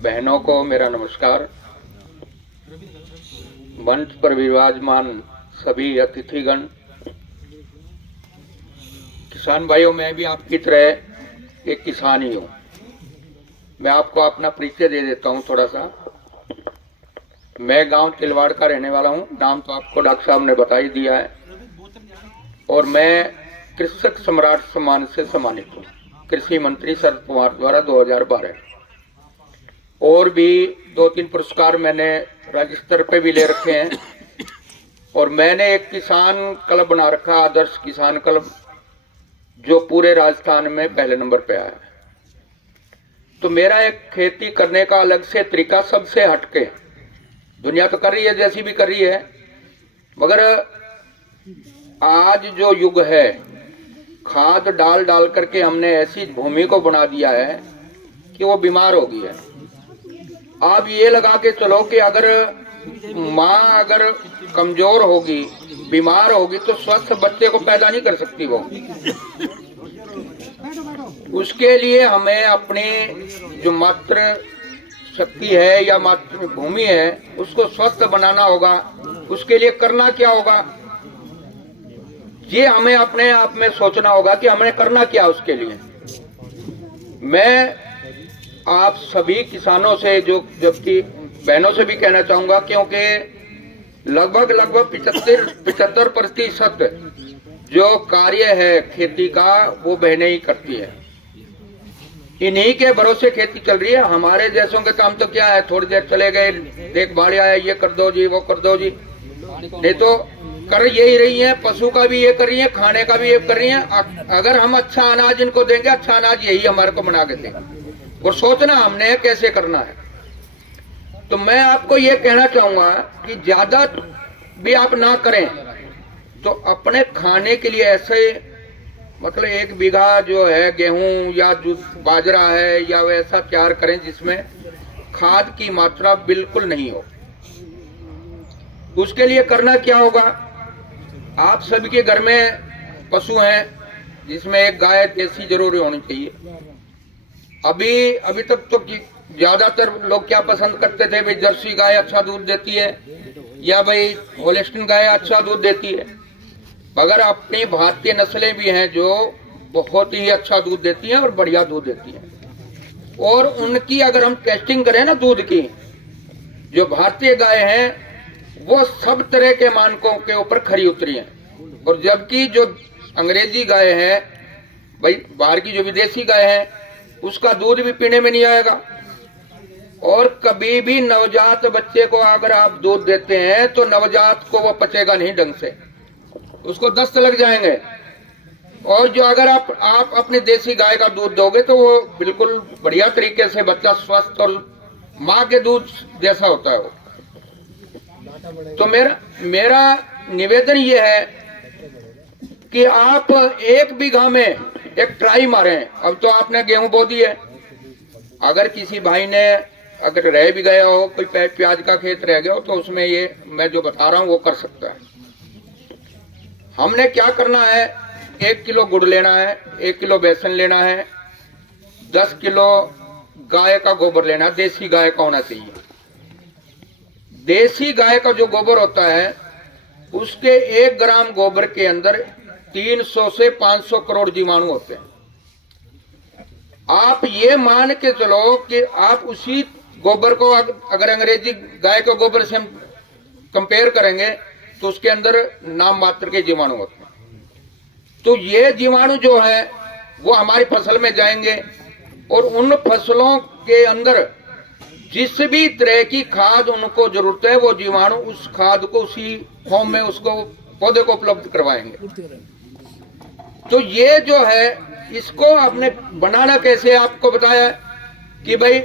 बहनों को मेरा नमस्कार। मंच पर विराजमान सभी अतिथिगण, किसान भाइयों, मैं भी आपकी तरह एक किसान ही हूँ। मैं आपको अपना परिचय दे देता हूँ थोड़ा सा। मैं गांव तिलवाड़ का रहने वाला हूँ। नाम तो आपको डॉक्टर साहब ने बता ही दिया है। और मैं कृषक सम्राट सम्मान से सम्मानित हूँ, कृषि मंत्री शरद कुमार द्वारा 2012। और भी 2-3 पुरस्कार मैंने राज्य स्तर पे भी ले रखे हैं। और मैंने एक किसान क्लब बना रखा, आदर्श किसान क्लब, जो पूरे राजस्थान में पहले नंबर पे आया है। तो मेरा एक खेती करने का अलग से तरीका, सबसे हटके। दुनिया तो कर रही है, जैसी भी कर रही है, मगर आज जो युग है, खाद डाल डाल करके हमने ऐसी भूमि को बना दिया है कि वो बीमार हो गई है। आप ये लगा के चलो कि अगर माँ अगर कमजोर होगी, बीमार होगी, तो स्वस्थ बच्चे को पैदा नहीं कर सकती वो। उसके लिए हमें अपनी जो मातृ शक्ति है या मातृभूमि है, उसको स्वस्थ बनाना होगा। उसके लिए करना क्या होगा, ये हमें अपने आप में सोचना होगा कि हमें करना क्या उसके लिए। मैं आप सभी किसानों से, जो जबकि बहनों से भी कहना चाहूंगा, क्योंकि लगभग 75% जो कार्य है खेती का वो बहनें ही करती है। इन्हीं के भरोसे खेती चल रही है। हमारे जैसों के काम तो क्या है, थोड़ी देर चले गए, देख बाढ़ आया, ये कर दो जी, वो कर दो जी। नहीं तो कर यही रही है, पशु का भी ये कर रही है, खाने का भी ये कर रही है। अगर हम अच्छा अनाज इनको देंगे, अच्छा अनाज यही हमारे को बना के देंगे। और सोचना हमने कैसे करना है। तो मैं आपको ये कहना चाहूंगा कि ज्यादा भी आप ना करें, तो अपने खाने के लिए ऐसे, मतलब 1 बीघा जो है गेहूं या जो बाजरा है या वैसा तैयार करें जिसमें खाद की मात्रा बिल्कुल नहीं हो। उसके लिए करना क्या होगा, आप सभी के घर में पशु हैं, जिसमें एक गाय देसी जरूर होनी चाहिए। अभी तक तो ज्यादातर लोग क्या पसंद करते थे, भाई जर्सी गाय अच्छा दूध देती है या भाई होल्स्टीन गाय अच्छा दूध देती है। मगर अपनी भारतीय नस्लें भी हैं जो बहुत ही अच्छा दूध देती हैं और बढ़िया दूध देती हैं। और उनकी अगर हम टेस्टिंग करें ना दूध की, जो भारतीय गाय हैं वो सब तरह के मानकों के ऊपर खरी उतरी हैं। और जबकि जो अंग्रेजी गाय है, भाई बाहर की जो विदेशी गाय है, उसका दूध भी पीने में नहीं आएगा। और कभी भी नवजात बच्चे को अगर आप दूध देते हैं तो नवजात को वो पचेगा नहीं ढंग से, उसको दस्त लग जाएंगे। और जो अगर आप अपनी देसी गाय का दूध दोगे तो वो बिल्कुल बढ़िया तरीके से बच्चा स्वस्थ और माँ के दूध जैसा होता है वो। तो मेरा निवेदन ये है कि आप 1 बीघा में एक ट्राई मारें। अब तो आपने गेहूं बो दी है, अगर किसी भाई ने अगर रह भी गया हो, कोई प्याज का खेत रह गया हो, तो उसमें ये मैं जो बता रहा हूं वो कर सकता है। हमने क्या करना है, 1 किलो गुड़ लेना है, 1 किलो बेसन लेना है, 10 किलो गाय का गोबर लेना है। देसी गाय का होना चाहिए। देसी गाय का जो गोबर होता है, उसके 1 ग्राम गोबर के अंदर 300 से 500 करोड़ जीवाणु होते हैं। आप ये मान के चलो कि आप उसी गोबर को अगर अंग्रेजी गाय के गोबर से हम कंपेयर करेंगे तो उसके अंदर नाम मात्र के जीवाणु होते हैं। तो ये जीवाणु जो है वो हमारी फसल में जाएंगे और उन फसलों के अंदर जिस भी तरह की खाद उनको जरूरत है, वो जीवाणु उस खाद को उसी फॉर्म में उसको पौधे को उपलब्ध करवाएंगे। तो ये जो है, इसको आपने बनाना कैसे, आपको बताया कि भाई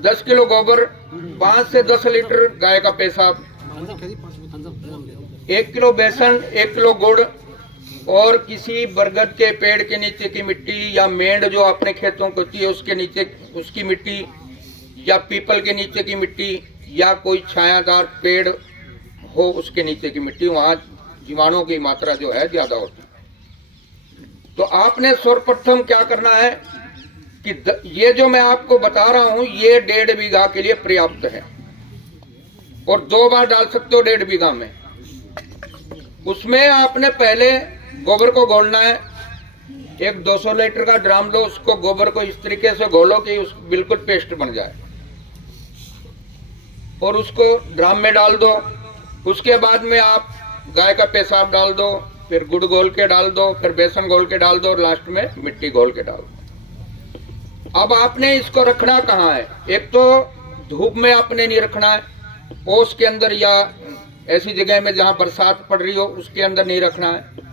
10 किलो गोबर, 5 से 10 लीटर गाय का पेशाब, 1 किलो बेसन, 1 किलो गुड़, और किसी बरगद के पेड़ के नीचे की मिट्टी या मेंढ जो अपने खेतों को होती है उसके नीचे उसकी मिट्टी, या पीपल के नीचे की मिट्टी, या कोई छायादार पेड़ हो उसके नीचे की मिट्टी, वहां जीवाणुओं की मात्रा जो है ज्यादा होती है। तो आपने सर्वप्रथम क्या करना है कि ये जो मैं आपको बता रहा हूं ये 1.5 बीघा के लिए पर्याप्त है और 2 बार डाल सकते हो 1.5 बीघा में। उसमें आपने पहले गोबर को घोलना है। एक 200 लीटर का ड्राम लो, उसको गोबर को इस तरीके से घोलो कि उस बिल्कुल पेस्ट बन जाए और उसको ड्राम में डाल दो। उसके बाद में आप गाय का पेशाब डाल दो, फिर गुड़ घोल के डाल दो, फिर बेसन घोल के डाल दो और लास्ट में मिट्टी घोल के डाल दो। अब आपने इसको रखना कहाँ है? एक तो धूप में आपने नहीं रखना है, ओस के अंदर या ऐसी जगह में जहां बरसात पड़ रही हो उसके अंदर नहीं रखना है।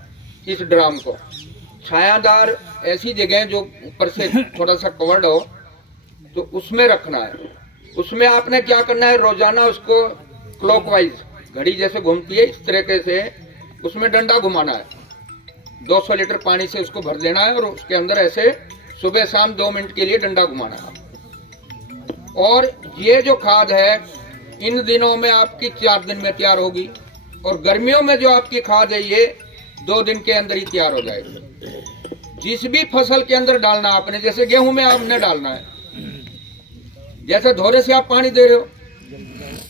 इस ड्राम को छायादार ऐसी जगह जो ऊपर से थोड़ा सा कवर्ड हो तो उसमें रखना है। उसमें आपने क्या करना है, रोजाना उसको क्लॉकवाइज घड़ी जैसे घूमती है इस तरीके से उसमें डंडा घुमाना है। 200 लीटर पानी से उसको भर लेना है और उसके अंदर ऐसे सुबह शाम 2 मिनट के लिए डंडा घुमाना है। और ये जो खाद है इन दिनों में आपकी 4 दिन में तैयार होगी और गर्मियों में जो आपकी खाद है ये 2 दिन के अंदर ही तैयार हो जाएगी। जिस भी फसल के अंदर डालना आपने, जैसे गेहूं में आपने डालना है, जैसे धोरे से आप पानी दे रहे हो,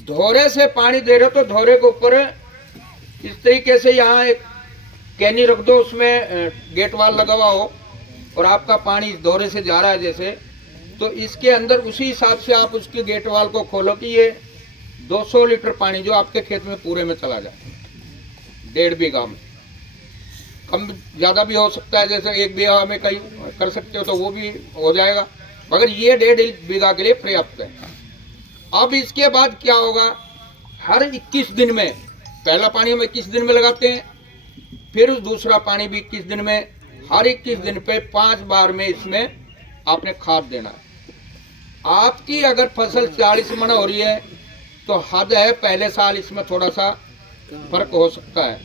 धोरे से पानी दे रहे हो तो धोरे के ऊपर इस तरीके से यहाँ एक कैनी रख दो, उसमें गेट वाल लगा हुआ हो और आपका पानी धोरे से जा रहा है जैसे, तो इसके अंदर उसी हिसाब से आप उसके गेट वाल को खोलो कि ये 200 लीटर पानी जो आपके खेत में पूरे में चला जाए 1.5 बीघा में। कम ज्यादा भी हो सकता है, जैसे 1 बीघा में कहीं कर सकते हो तो वो भी हो जाएगा, मगर ये 1.5 बीघा के लिए पर्याप्त है। अब इसके बाद क्या होगा, हर 21 दिन में, पहला पानी हम 21 दिन में लगाते हैं, फिर दूसरा पानी भी 21 दिन में, हर 21 दिन पे 5 बार में इसमें आपने खाद देना है। आपकी अगर फसल 40 मन हो रही है तो हद है, पहले साल इसमें थोड़ा सा फर्क हो सकता है,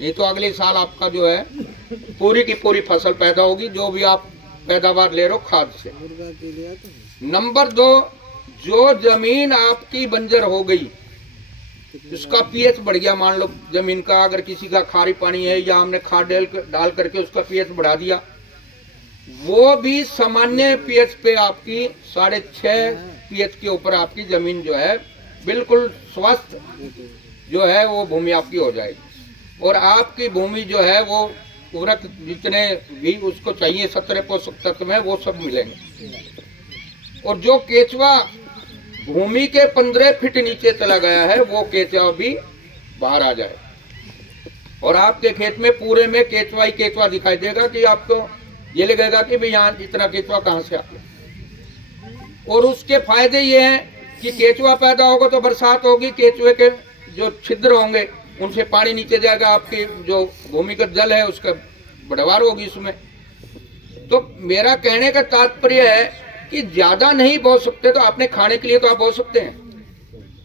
नहीं तो अगले साल आपका जो है पूरी की पूरी फसल पैदा होगी जो भी आप पैदावार ले रहे हो खाद से। नंबर 2, जो जमीन आपकी बंजर हो गई, उसका पीएच बढ़ गया, मान लो जमीन का अगर किसी का खारी पानी है या हमने खाद डाल करके उसका पीएच बढ़ा दिया, वो भी सामान्य पीएच पे आपकी 6.5 पीएच के ऊपर आपकी जमीन जो है बिल्कुल स्वस्थ जो है वो भूमि आपकी हो जाएगी और आपकी भूमि जो है वो उर्वरक जितने भी उसको चाहिए 17 पोषक तत्व है वो सब मिलेंगे। और जो केचुआ भूमि के 15 फीट नीचे चला गया है वो केचुआ भी बाहर आ जाए और आपके खेत में पूरे में केचुआ ही केचुआ दिखाई देगा कि आपको ये लगेगा कि भाई यहाँ इतना केचुआ कहाँ से आ गया। और उसके फायदे ये हैं कि केचुआ पैदा होगा तो बरसात होगी, केचुए के जो छिद्र होंगे उनसे पानी नीचे जाएगा, आपकी जो भूमिगत जल है उसका बढ़वार होगी उसमें। तो मेरा कहने का तात्पर्य है कि ज्यादा नहीं बो सकते तो आपने खाने के लिए तो आप बो सकते हैं,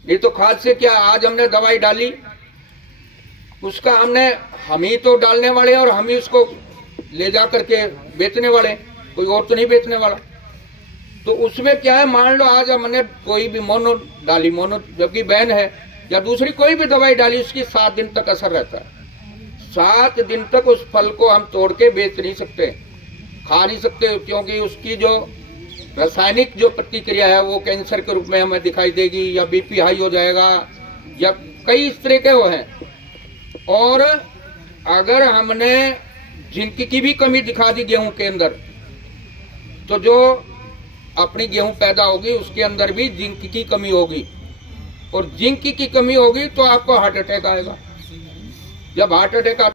नहीं तो खाद से क्या, आज हमने दवाई डाली उसका हम ही तो डालने वाले और हम ही उसको ले जा करके बेचने वाले, कोई और तो नहीं बेचने वाला। तो उसमें क्या है, मान लो आज हमने कोई भी मोनो डाली, मोनो जबकि बैन है, या दूसरी कोई भी दवाई डाली, उसकी 7 दिन तक असर रहता है। 7 दिन तक उस फल को हम तोड़ के बेच नहीं सकते, खा नहीं सकते, क्योंकि उसकी जो रासायनिक जो प्रतिक्रिया है वो कैंसर के रूप में हमें दिखाई देगी, या बीपी हाई हो जाएगा, या कई इस तरह के वो हैं। और अगर हमने जिंक की भी कमी दिखा दी गेहूं के अंदर, तो जो अपनी गेहूं पैदा होगी उसके अंदर भी जिंक की कमी होगी, और जिंक की कमी होगी तो आपको हार्ट अटैक आएगा। जब हार्ट अटैक